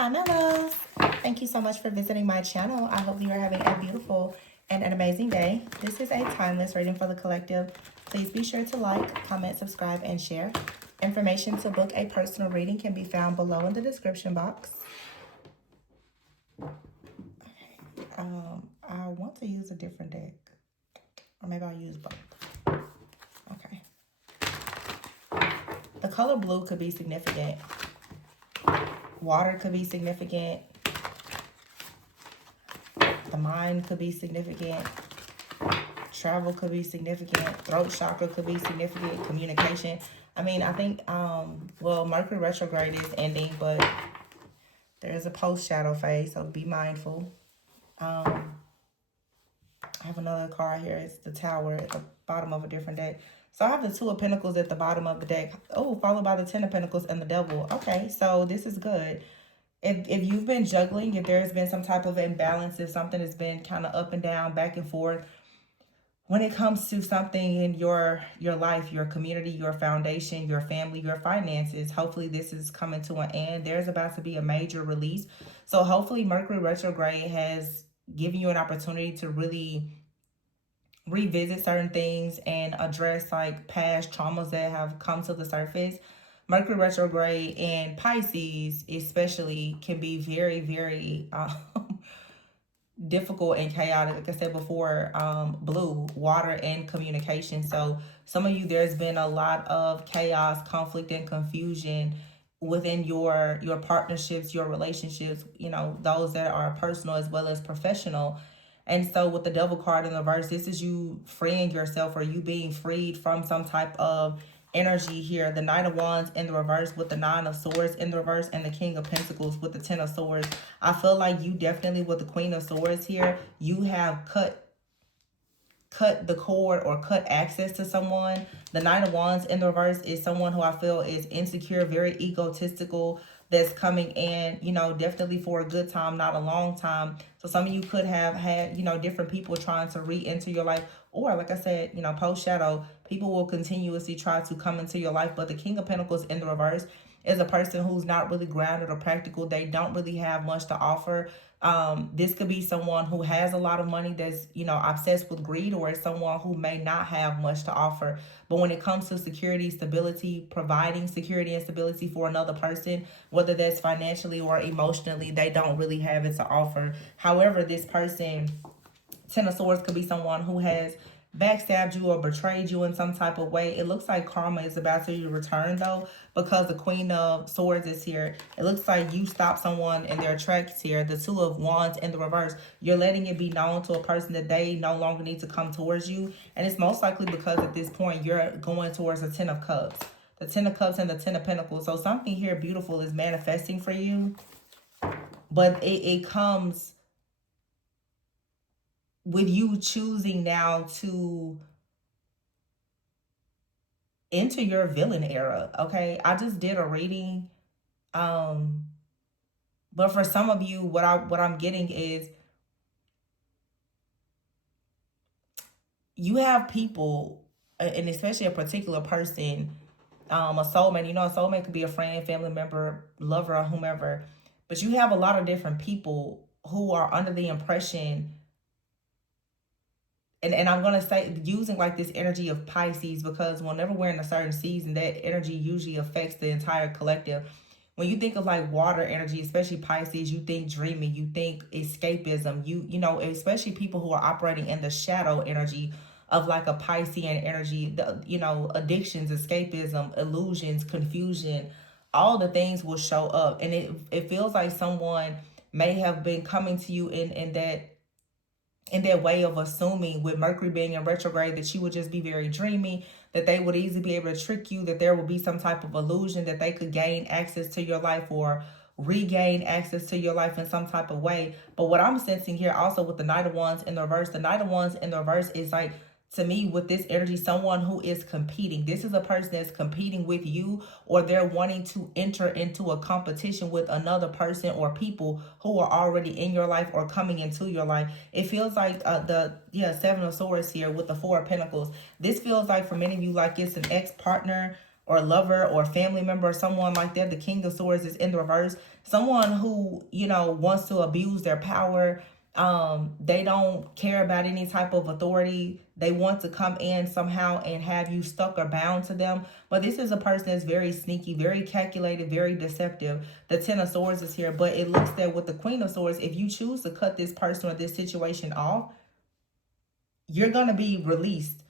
Hi, my loves. Thank you so much for visiting my channel. I hope you are having a beautiful and an amazing day. This is a timeless reading for the collective. Please be sure to like, comment, subscribe, and share. Information to book a personal reading can be found below in the description box. I want to use a different deck. Or maybe I'll use both. Okay. The color blue could be significant. Water could be significant. The mind could be significant. Travel could be significant. Throat chakra could be significant. Communication. I mean, I think, well, Mercury retrograde is ending, but there's a post-shadow phase, so be mindful. I have another card here. It's the Tower at the bottom of a different deck. So I have the Two of Pentacles at the bottom of the deck. Oh, followed by the Ten of Pentacles and the Devil. Okay, so this is good. If you've been juggling, if there's been some type of imbalance, if something has been kind of up and down, back and forth, when it comes to something in your life, your community, your foundation, your family, your finances, hopefully this is coming to an end. There's about to be a major release. So hopefully Mercury retrograde has given you an opportunity to really revisit certain things and address like past traumas that have come to the surface. Mercury retrograde in Pisces especially can be very, very difficult and chaotic. Like I said before, blue, water, and communication. So some of you, there's been a lot of chaos, conflict, and confusion within your partnerships, your relationships, you know, those that are personal as well as professional. And so with the Devil card in the reverse, this is you freeing yourself, or you being freed from some type of energy here. The Knight of Wands in the reverse with the Nine of Swords in the reverse, and the King of Pentacles with the Ten of Swords. I feel like you definitely, with the Queen of Swords here, you have cut the cord or cut access to someone. The Knight of Wands in the reverse is someone who I feel is insecure, very egotistical, that's coming in, you know, definitely for a good time, not a long time. So some of you could have had, you know, different people trying to re-enter your life, or like I said, you know, post-shadow, people will continuously try to come into your life. But the King of Pentacles in the reverse is a person who's not really grounded or practical. They don't really have much to offer. This could be someone who has a lot of money that's, you know, obsessed with greed, or is someone who may not have much to offer. But when it comes to security, stability, providing security and stability for another person, whether that's financially or emotionally, they don't really have it to offer. However, this person, Ten of Swords, could be someone who has backstabbed you or betrayed you in some type of way. It looks like karma is about to return though, because the Queen of Swords is here. It looks like you stopped someone in their tracks here. The Two of Wands in the reverse, you're letting it be known to a person that they no longer need to come towards you. And it's most likely because at this point you're going towards the Ten of Cups. The Ten of Cups and the Ten of Pentacles. So something here beautiful is manifesting for you. But it comes with you choosing now to enter your villain era. Okay, I just did a reading, but for some of you, what I'm getting is you have people, and especially a particular person, a soulmate. You know, a soulmate could be a friend, family member, lover, or whomever, but you have a lot of different people who are under the impression. And I'm going to say, using like this energy of Pisces, because whenever we're in a certain season, that energy usually affects the entire collective. When you think of like water energy, especially Pisces, you think dreaming, you think escapism, you know, especially people who are operating in the shadow energy of like a Piscean energy, you know, addictions, escapism, illusions, confusion, all the things will show up. And it feels like someone may have been coming to you in that way of assuming, with Mercury being in retrograde, that you would just be very dreamy, that they would easily be able to trick you, that there would be some type of illusion that they could gain access to your life or regain access to your life in some type of way. But what I'm sensing here also with the Knight of Wands in the reverse, the Knight of Wands in the reverse is like, to me, with this energy, someone who is competing. This is a person that's competing with you, or they're wanting to enter into a competition with another person or people who are already in your life or coming into your life. It feels like the Seven of Swords here with the Four of Pentacles. This feels like for many of you like it's an ex-partner, or lover or family member or someone like that. The King of Swords is in the reverse. Someone who, you know, wants to abuse their power. They don't care about any type of authority. They want to come in somehow and have you stuck or bound to them. But this is a person that's very sneaky, very calculated, very deceptive. The Ten of Swords is here, but it looks that with the Queen of Swords, if you choose to cut this person or this situation off, you're going to be released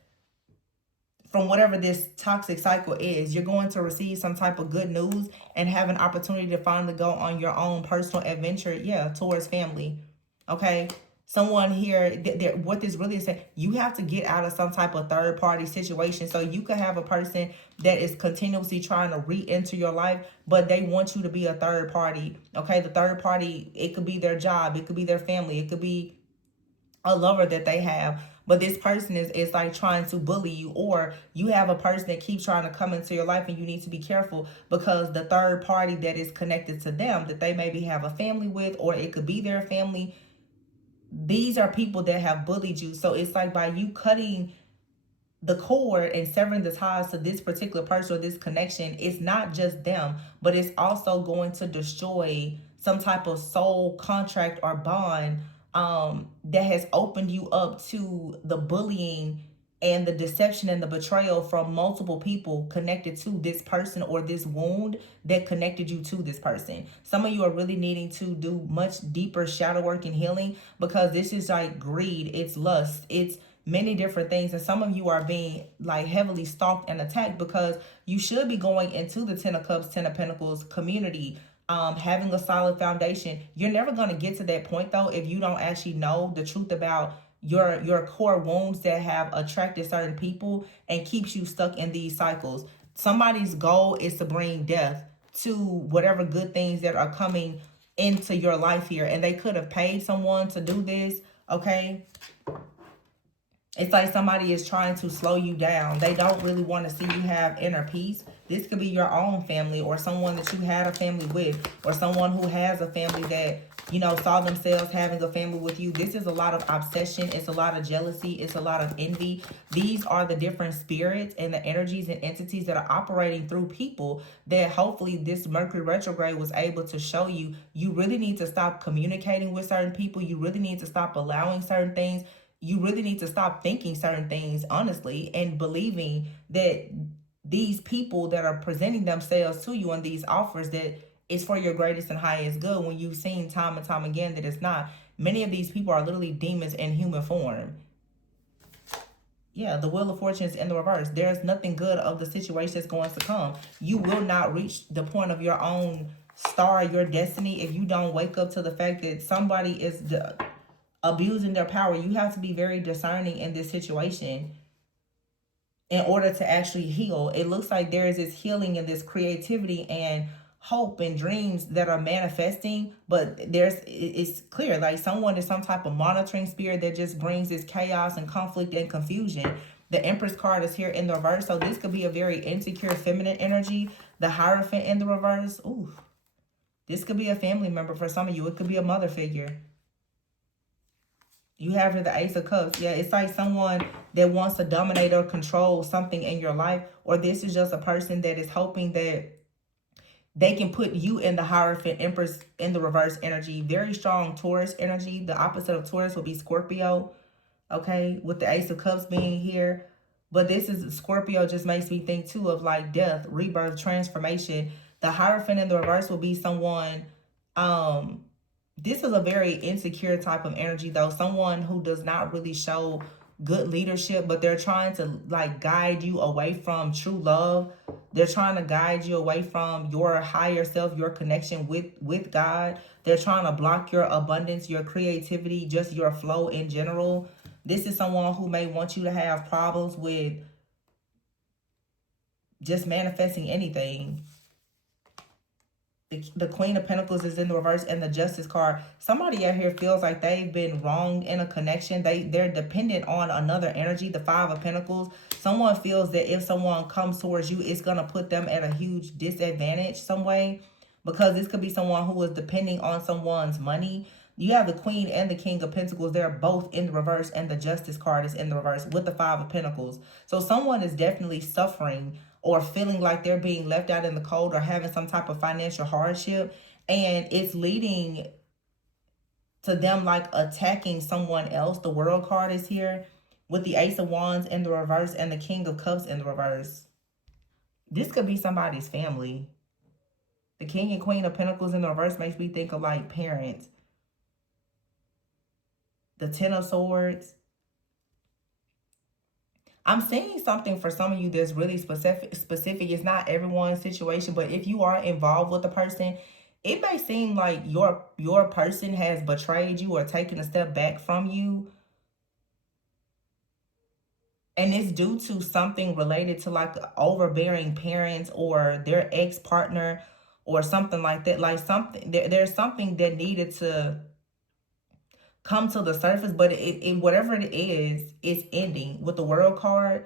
from whatever this toxic cycle is. You're going to receive some type of good news and have an opportunity to finally go on your own personal adventure, towards family. Okay? Someone here, what this really is saying, you have to get out of some type of third party situation. So you could have a person that is continuously trying to re-enter your life, but they want you to be a third party. Okay? The third party, it could be their job, it could be their family, it could be a lover that they have, but this person is like trying to bully you, or you have a person that keeps trying to come into your life, and you need to be careful because the third party that is connected to them, that they maybe have a family with, or it could be their family, these are people that have bullied you. So it's like by you cutting the cord and severing the ties to this particular person or this connection, it's not just them, but it's also going to destroy some type of soul contract or bond that has opened you up to the bullying and the deception and the betrayal from multiple people connected to this person, or this wound that connected you to this person. Some of you are really needing to do much deeper shadow work and healing, because this is like greed, it's lust, it's many different things. And some of you are being like heavily stalked and attacked because you should be going into the Ten of Cups, Ten of Pentacles community, having a solid foundation. You're never going to get to that point though if you don't actually know the truth about your core wounds that have attracted certain people and keeps you stuck in these cycles. Somebody's goal is to bring death to whatever good things that are coming into your life here, and they could have paid someone to do this. Okay, it's like somebody is trying to slow you down. They don't really want to see you have inner peace. This could be your own family, or someone that you had a family with, or someone who has a family that, you know, saw themselves having a family with you. This is a lot of obsession. It's a lot of jealousy. It's a lot of envy. These are the different spirits and the energies and entities that are operating through people that hopefully this Mercury retrograde was able to show you. You really need to stop communicating with certain people. You really need to stop allowing certain things. You really need to stop thinking certain things, honestly, and believing that these people that are presenting themselves to you on these offers, that it's for your greatest and highest good, when you've seen time and time again that it's not. Many of these people are literally demons in human form. Yeah, the Wheel of Fortune is in the reverse. There's nothing good of the situation that's going to come. You will not reach the point of your own star, your destiny, if you don't wake up to the fact that somebody is abusing their power. You have to be very discerning in this situation in order to actually heal. It looks like there is this healing and this creativity and hope and dreams that are manifesting, but it's clear like someone is some type of monitoring spirit that just brings this chaos and conflict and confusion. The Empress card is here in the reverse, so this could be a very insecure feminine energy. The Hierophant in the reverse, ooh, this could be a family member for some of you. It could be a mother figure. You have here the Ace of Cups. Yeah, it's like someone that wants to dominate or control something in your life. Or this is just a person that is hoping that they can put you in the Hierophant, Empress in the reverse energy. Very strong Taurus energy. The opposite of Taurus will be Scorpio. Okay, with the Ace of Cups being here. But this is Scorpio, just makes me think too of like death, rebirth, transformation. The Hierophant in the reverse will be someone... This is a very insecure type of energy though. Someone who does not really show good leadership, but they're trying to like guide you away from true love. They're trying to guide you away from your higher self, your connection with God. They're trying to block your abundance, your creativity, just your flow in general. This is someone who may want you to have problems with just manifesting anything. The Queen of Pentacles is in the reverse, and the Justice card. Somebody out here feels like they've been wronged in a connection. They're dependent on another energy, the Five of Pentacles. Someone feels that if someone comes towards you, it's going to put them at a huge disadvantage some way, because this could be someone who is depending on someone's money. You have the Queen and the King of Pentacles. They're both in the reverse, and the Justice card is in the reverse with the Five of Pentacles. So someone is definitely suffering or feeling like they're being left out in the cold or having some type of financial hardship. And it's leading to them like attacking someone else. The World card is here with the Ace of Wands in the reverse and the King of Cups in the reverse. This could be somebody's family. The King and Queen of Pentacles in the reverse makes me think of like parents. The Ten of Swords. I'm seeing something for some of you that's really specific. It's not everyone's situation, but if you are involved with a person, it may seem like your person has betrayed you or taken a step back from you. And it's due to something related to like overbearing parents or their ex-partner or something like that. Like something, there's something that needed to come to the surface, but it whatever it is, it's ending. With the World card,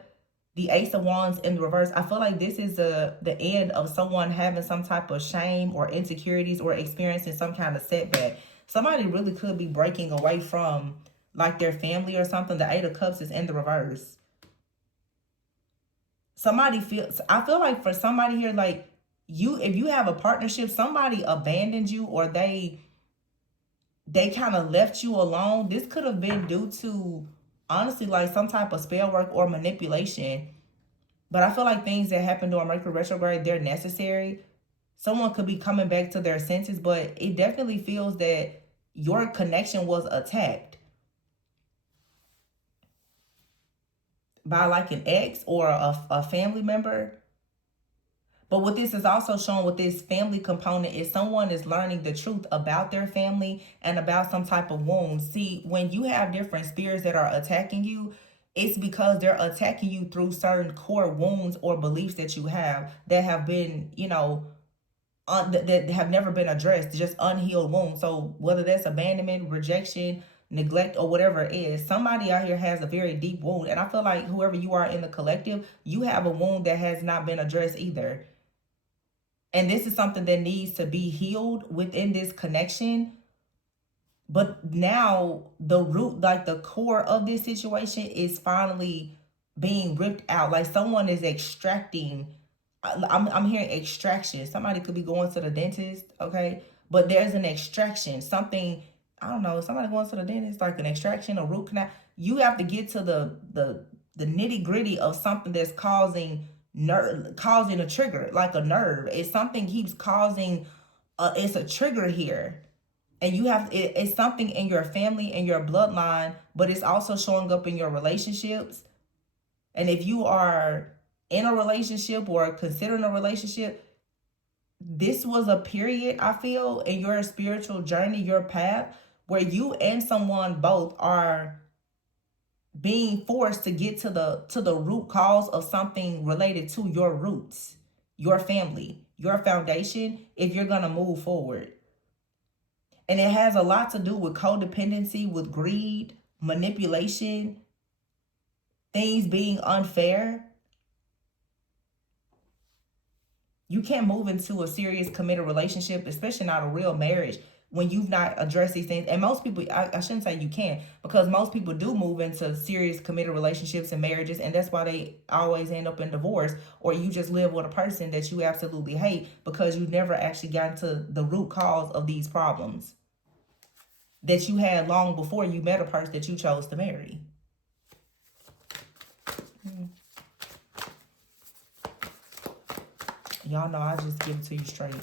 the Ace of Wands in the reverse, I feel like this is the end of someone having some type of shame or insecurities or experiencing some kind of setback. Somebody really could be breaking away from like their family or something. The Eight of Cups is in the reverse. I feel like for somebody here, like if you have a partnership, somebody abandoned you or they kind of left you alone. This could have been due to, honestly, like some type of spell work or manipulation. But I feel like things that happen during Mercury retrograde, they're necessary. Someone could be coming back to their senses, but it definitely feels that your connection was attacked by like an ex or a family member. But what this is also showing with this family component is someone is learning the truth about their family and about some type of wound. See, when you have different spirits that are attacking you, it's because they're attacking you through certain core wounds or beliefs that you have that have been, that have never been addressed, just unhealed wounds. So whether that's abandonment, rejection, neglect, or whatever it is, somebody out here has a very deep wound. And I feel like whoever you are in the collective, you have a wound that has not been addressed either. And this is something that needs to be healed within this connection. But now the root, like the core of this situation is finally being ripped out. Like someone is extracting. I'm hearing extraction. Somebody could be going to the dentist, okay? But there's an extraction. Something, I don't know, somebody going to the dentist, like an extraction, a root canal. You have to get to the nitty gritty of something that's causing a trigger, like a nerve. It's something keeps causing it's a trigger here. And you have it's something in your family and your bloodline, but it's also showing up in your relationships. And if you are in a relationship or considering a relationship, this was a period, I feel, in your spiritual journey, your path, where you and someone both are being forced to get to the root cause of something related to your roots, your family, your foundation, if you're going to move forward. And it has a lot to do with codependency, with greed, manipulation, things being unfair. You can't move into a serious committed relationship, especially not a real marriage, when you've not addressed these things. And most people, I shouldn't say you can't, because most people do move into serious committed relationships and marriages, and that's why they always end up in divorce, or you just live with a person that you absolutely hate because you've never actually gotten to the root cause of these problems that you had long before you met a person that you chose to marry. Y'all know I just give it to you straight.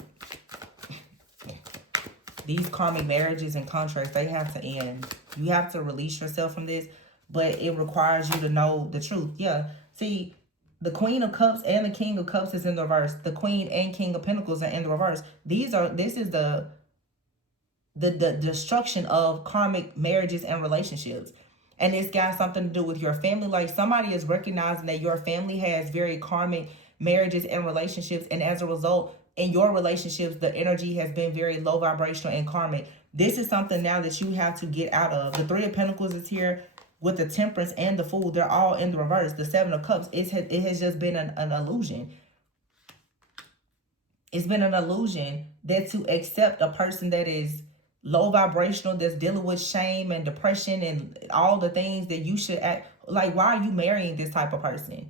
These karmic marriages and contracts, they have to end. You have to release yourself from this, but it requires you to know the truth. Yeah, see, the Queen of Cups and the King of Cups is in the reverse. The Queen and King of Pentacles are in the reverse. This is the destruction of karmic marriages and relationships. And it's got something to do with your family. Like somebody is recognizing that your family has very karmic marriages and relationships, and as a result, in your relationships, the energy has been very low vibrational and karmic. This is something now that you have to get out of. The Three of Pentacles is here with the Temperance and the Fool. They're all in the reverse. The Seven of Cups, it has just been an illusion. It's been an illusion that to accept a person that is low vibrational, that's dealing with shame and depression and all the things that you should act like. Why are you marrying this type of person?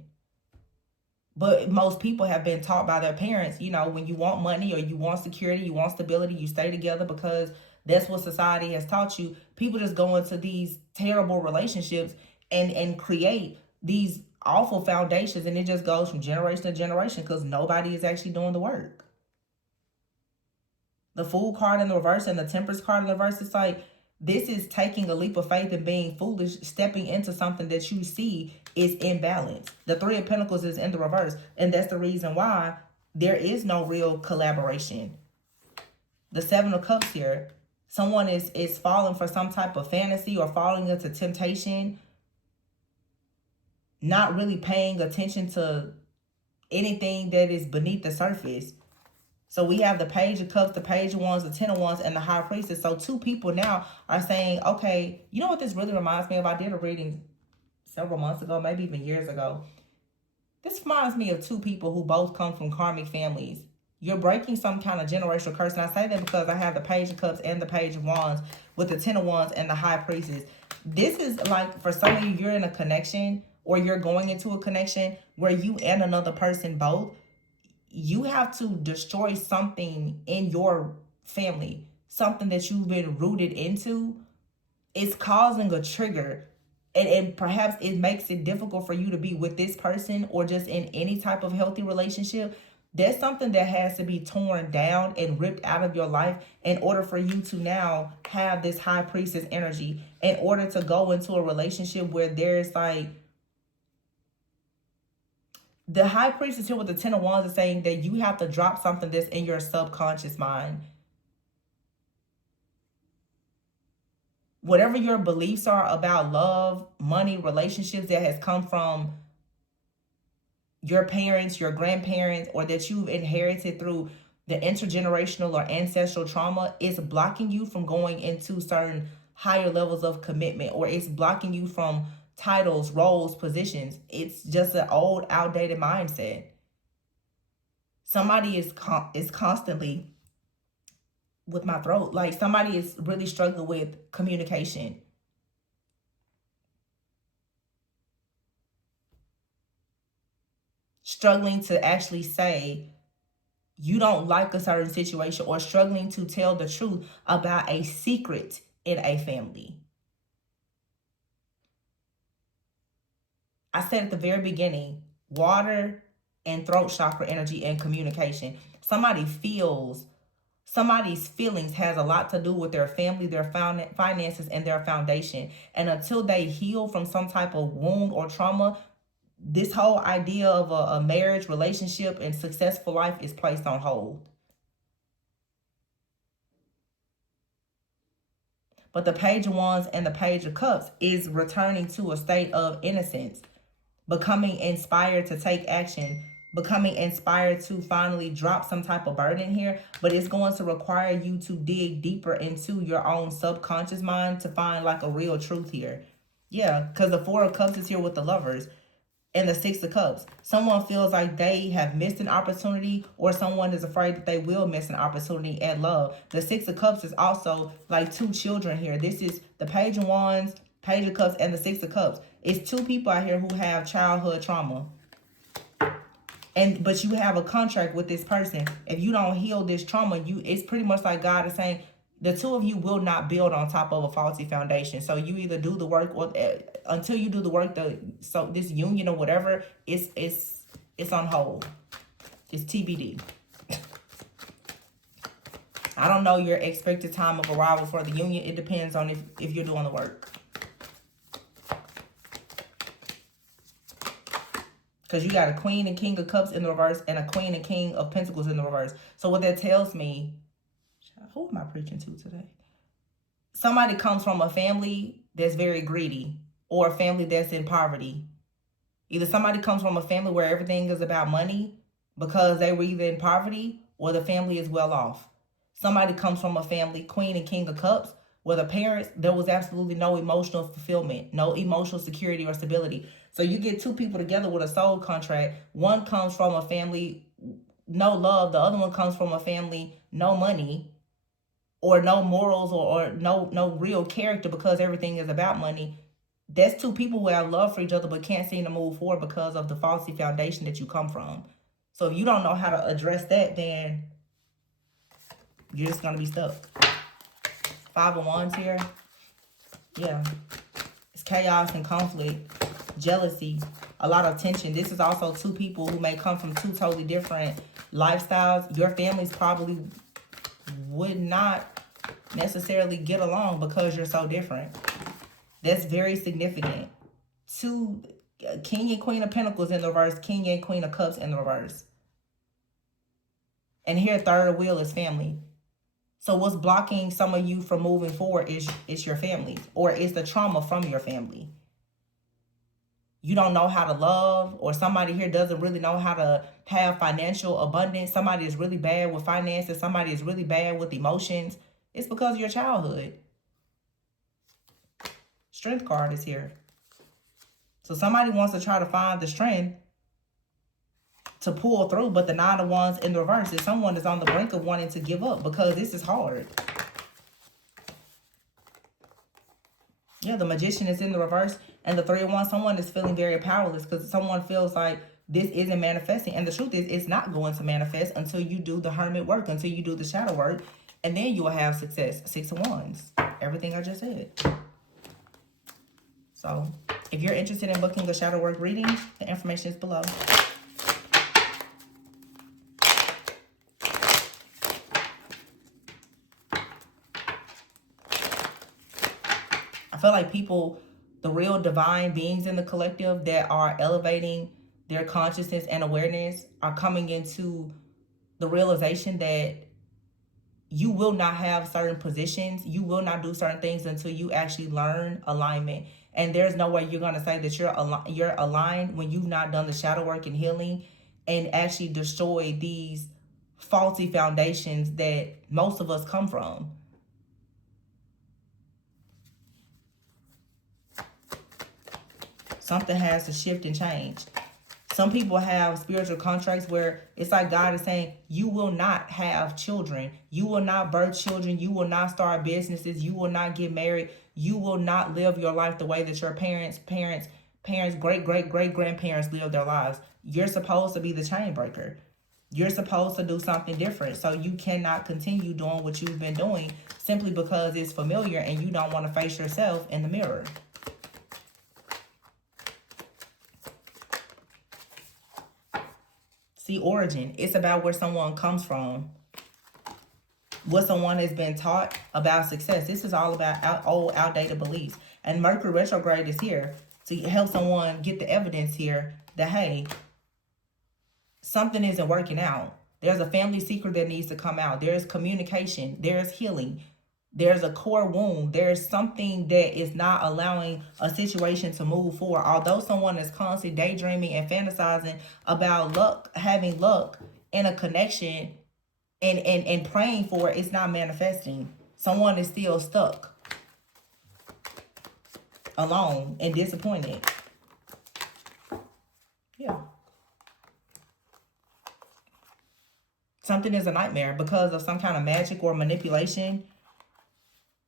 But most people have been taught by their parents, when you want money or you want security, you want stability, you stay together because that's what society has taught you. People just go into these terrible relationships and create these awful foundations, and it just goes from generation to generation because nobody is actually doing the work. The Fool card in the reverse and the Temperance card in the reverse, it's like, this is taking a leap of faith and being foolish, stepping into something that you see is imbalance. The Three of Pentacles is in the reverse, and that's the reason why there is no real collaboration. The Seven of Cups here, someone is falling for some type of fantasy or falling into temptation, not really paying attention to anything that is beneath the surface. So we have the Page of Cups, the Page of Wands, the Ten of Wands, and the High Priestess. So two people now are saying, okay, you know what this really reminds me of? I did a reading several months ago, maybe even years ago. This reminds me of two people who both come from karmic families. You're breaking some kind of generational curse. And I say that because I have the Page of Cups and the Page of Wands with the Ten of Wands and the High Priestess. This is like, for some of you, you're in a connection or you're going into a connection where you and another person both, you have to destroy something in your family, something that you've been rooted into. It's causing a trigger, and perhaps it makes it difficult for you to be with this person or just in any type of healthy relationship. There's something that has to be torn down and ripped out of your life in order for you to now have this High Priestess energy, in order to go into a relationship where there's like, the High Priestess here with the Ten of Wands is saying that you have to drop something that's in your subconscious mind. Whatever your beliefs are about love, money, relationships that has come from your parents, your grandparents, or that you've inherited through the intergenerational or ancestral trauma, is blocking you from going into certain higher levels of commitment, or it's blocking you from titles, roles, positions. It's just an old, outdated mindset. Somebody is constantly, with my throat, like somebody is really struggling with communication. Struggling to actually say you don't like a certain situation, or struggling to tell the truth about a secret in a family. I said at the very beginning, water and throat chakra energy and communication. Somebody's feelings has a lot to do with their family, their finances, and their foundation. And until they heal from some type of wound or trauma, this whole idea of a marriage, relationship, and successful life is placed on hold. But the Page of Wands and the Page of Cups is returning to a state of innocence, becoming inspired to take action, becoming inspired to finally drop some type of burden here. But it's going to require you to dig deeper into your own subconscious mind to find like a real truth here. Yeah, because the Four of Cups is here with the Lovers and the Six of Cups. Someone feels like they have missed an opportunity, or someone is afraid that they will miss an opportunity at love. The Six of Cups is also like two children here. This is the Page of Wands, Page of Cups, and the Six of Cups. It's two people out here who have childhood trauma. But you have a contract with this person. If you don't heal this trauma, it's pretty much like God is saying, the two of you will not build on top of a faulty foundation. So you either do the work, or until you do the work, so this union or whatever, it's on hold. It's TBD. I don't know your expected time of arrival for the union. It depends on if you're doing the work. Because you got a Queen and King of Cups in the reverse and a Queen and King of Pentacles in the reverse. So what that tells me, who am I preaching to today? Somebody comes from a family that's very greedy, or a family that's in poverty. Either somebody comes from a family where everything is about money because they were either in poverty, or the family is well off. Somebody comes from a family, Queen and King of Cups, where the parents, there was absolutely no emotional fulfillment, no emotional security or stability. So you get two people together with a soul contract. One comes from a family, no love. The other one comes from a family, no money, or no morals, or no real character because everything is about money. That's two people who have love for each other but can't seem to move forward because of the faulty foundation that you come from. So if you don't know how to address that, then you're just going to be stuck. 5 of Wands here. Yeah. It's chaos and conflict, jealousy, a lot of tension. This is also two people who may come from two totally different lifestyles. Your families probably would not necessarily get along because you're so different. That's very significant. Two, King and Queen of Pentacles in the reverse, King and Queen of Cups in the reverse. And here, third wheel is family. So what's blocking some of you from moving forward is your family, or is the trauma from your family. You don't know how to love, or somebody here doesn't really know how to have financial abundance. Somebody is really bad with finances. Somebody is really bad with emotions. It's because of your childhood. Strength card is here. So somebody wants to try to find the strength to pull through, but the 9 of Wands in the reverse is someone is on the brink of wanting to give up because this is hard. Yeah, the Magician is in the reverse, and the 3 of Wands, someone is feeling very powerless because someone feels like this isn't manifesting. And the truth is, it's not going to manifest until you do the hermit work, until you do the shadow work, and then you will have success. 6 of Wands. Everything I just said. So, if you're interested in booking a shadow work reading, the information is below. I feel like people, the real divine beings in the collective that are elevating their consciousness and awareness, are coming into the realization that you will not have certain positions. You will not do certain things until you actually learn alignment. And there's no way you're going to say that you're aligned when you've not done the shadow work and healing and actually destroy these faulty foundations that most of us come from. Something has to shift and change. Some people have spiritual contracts where it's like God is saying, you will not have children. You will not birth children. You will not start businesses. You will not get married. You will not live your life the way that your parents, great-great-great-grandparents lived their lives. You're supposed to be the chain breaker. You're supposed to do something different. So you cannot continue doing what you've been doing simply because it's familiar and you don't want to face yourself in the mirror. See, origin. It's about where someone comes from. What someone has been taught about success. This is all about old, outdated beliefs. And Mercury retrograde is here to help someone get the evidence here that, hey, something isn't working out. There's a family secret that needs to come out. There's communication. There's healing. There's a core wound. There's something that is not allowing a situation to move forward. Although someone is constantly daydreaming and fantasizing about luck, having luck in a connection and praying for it, it's not manifesting. Someone is still stuck, alone, and disappointed. Yeah. Something is a nightmare because of some kind of magic or manipulation.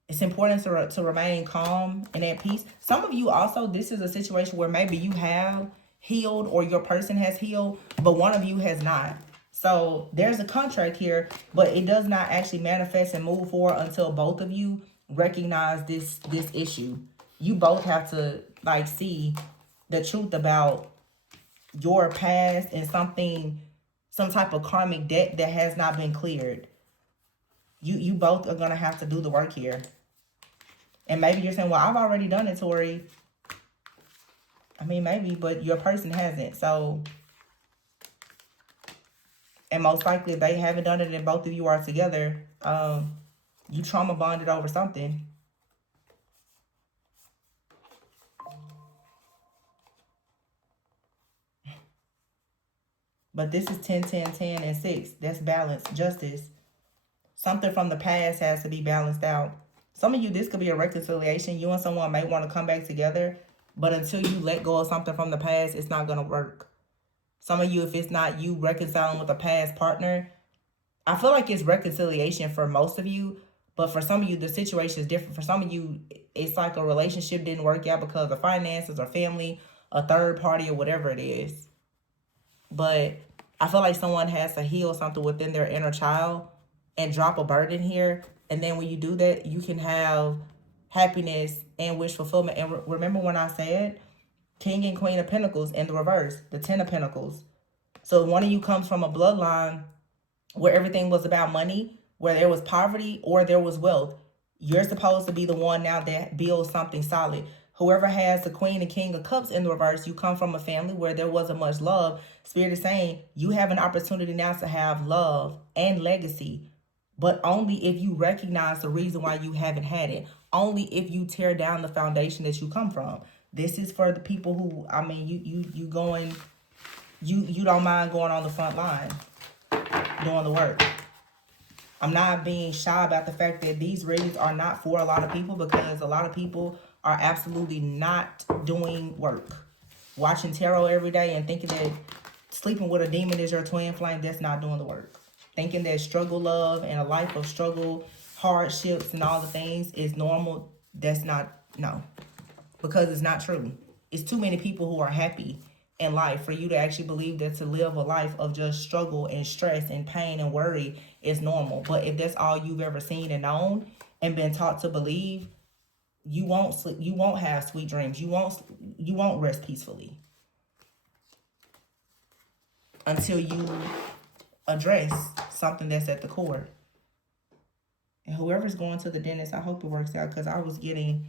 It's important to remain calm and at peace. Some of you also, this is a situation where maybe you have healed or your person has healed, but one of you has not. So there's a contract here, but it does not actually manifest and move forward until both of you recognize this issue. You both have to see the truth about your past and some type of karmic debt that has not been cleared. You both are going to have to do the work here. And maybe you're saying, well, I've already done it, Tori. I mean, maybe, but your person hasn't. So, and most likely if they haven't done it and both of you are together, you trauma bonded over something. But this is 10, 10, 10, and 6. That's balance, justice. Something from the past has to be balanced out. Some of you, this could be a reconciliation. You and someone may want to come back together, but until you let go of something from the past, it's not going to work. Some of you, if it's not you reconciling with a past partner, I feel like it's reconciliation for most of you, But for some of you, the situation is different. For some of you, it's like a relationship didn't work out because of finances or family, a third party, or whatever it is. But I feel like someone has to heal something within their inner child and drop a burden here. And then when you do that, you can have happiness and wish fulfillment. And remember when I said King and Queen of Pentacles in the reverse, the Ten of Pentacles. So one of you comes from a bloodline where everything was about money, where there was poverty or there was wealth. You're supposed to be the one now that builds something solid. Whoever has the Queen and King of Cups in the reverse, you come from a family where there wasn't much love. Spirit is saying you have an opportunity now to have love and legacy, but only if you recognize the reason why you haven't had it. Only if you tear down the foundation that you come from. This is for the people who, I mean, you don't mind going on the front line, doing the work. I'm not being shy about the fact that these readings are not for a lot of people, because a lot of people are absolutely not doing work. Watching tarot every day and thinking that sleeping with a demon is your twin flame, that's not doing the work. Thinking that struggle love and a life of struggle, hardships and all the things is normal, that's not, no. Because it's not true. It's too many people who are happy in life for you to actually believe that to live a life of just struggle and stress and pain and worry is normal. But if that's all you've ever seen and known and been taught to believe, you won't sleep, you won't have sweet dreams, you won't rest peacefully until you address something that's at the core. And whoever's going to the dentist, I hope it works out, because I was getting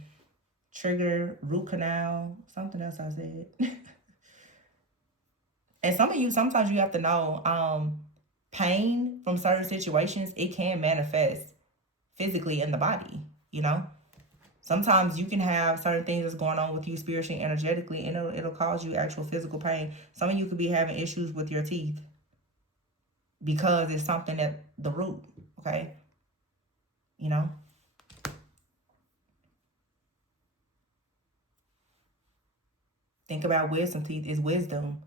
trigger, root canal, something else I said. And some of you, sometimes you have to know, pain from certain situations, it can manifest physically in the body, you know? Sometimes you can have certain things that's going on with you spiritually, energetically, and it'll cause you actual physical pain. Some of you could be having issues with your teeth because it's something at the root, okay? You know? Think about wisdom teeth is wisdom.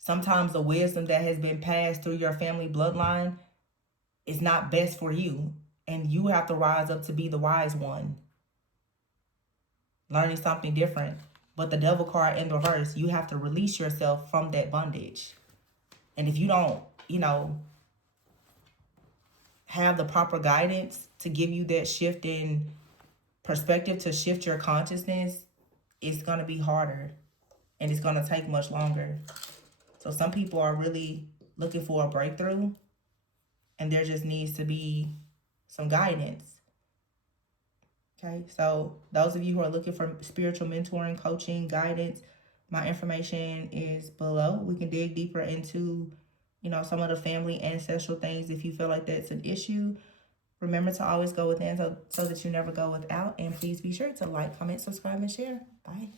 Sometimes the wisdom that has been passed through your family bloodline is not best for you. And you have to rise up to be the wise one. Learning something different. But the devil card in reverse, you have to release yourself from that bondage. And if you don't, have the proper guidance to give you that shift in perspective, to shift your consciousness, it's going to be harder. And it's going to take much longer. So some people are really looking for a breakthrough, and there just needs to be some guidance. Okay, so those of you who are looking for spiritual mentoring, coaching, guidance, my information is below. We can dig deeper into, some of the family ancestral things if you feel like that's an issue. Remember to always go within so that you never go without. And please be sure to like, comment, subscribe, and share. Bye.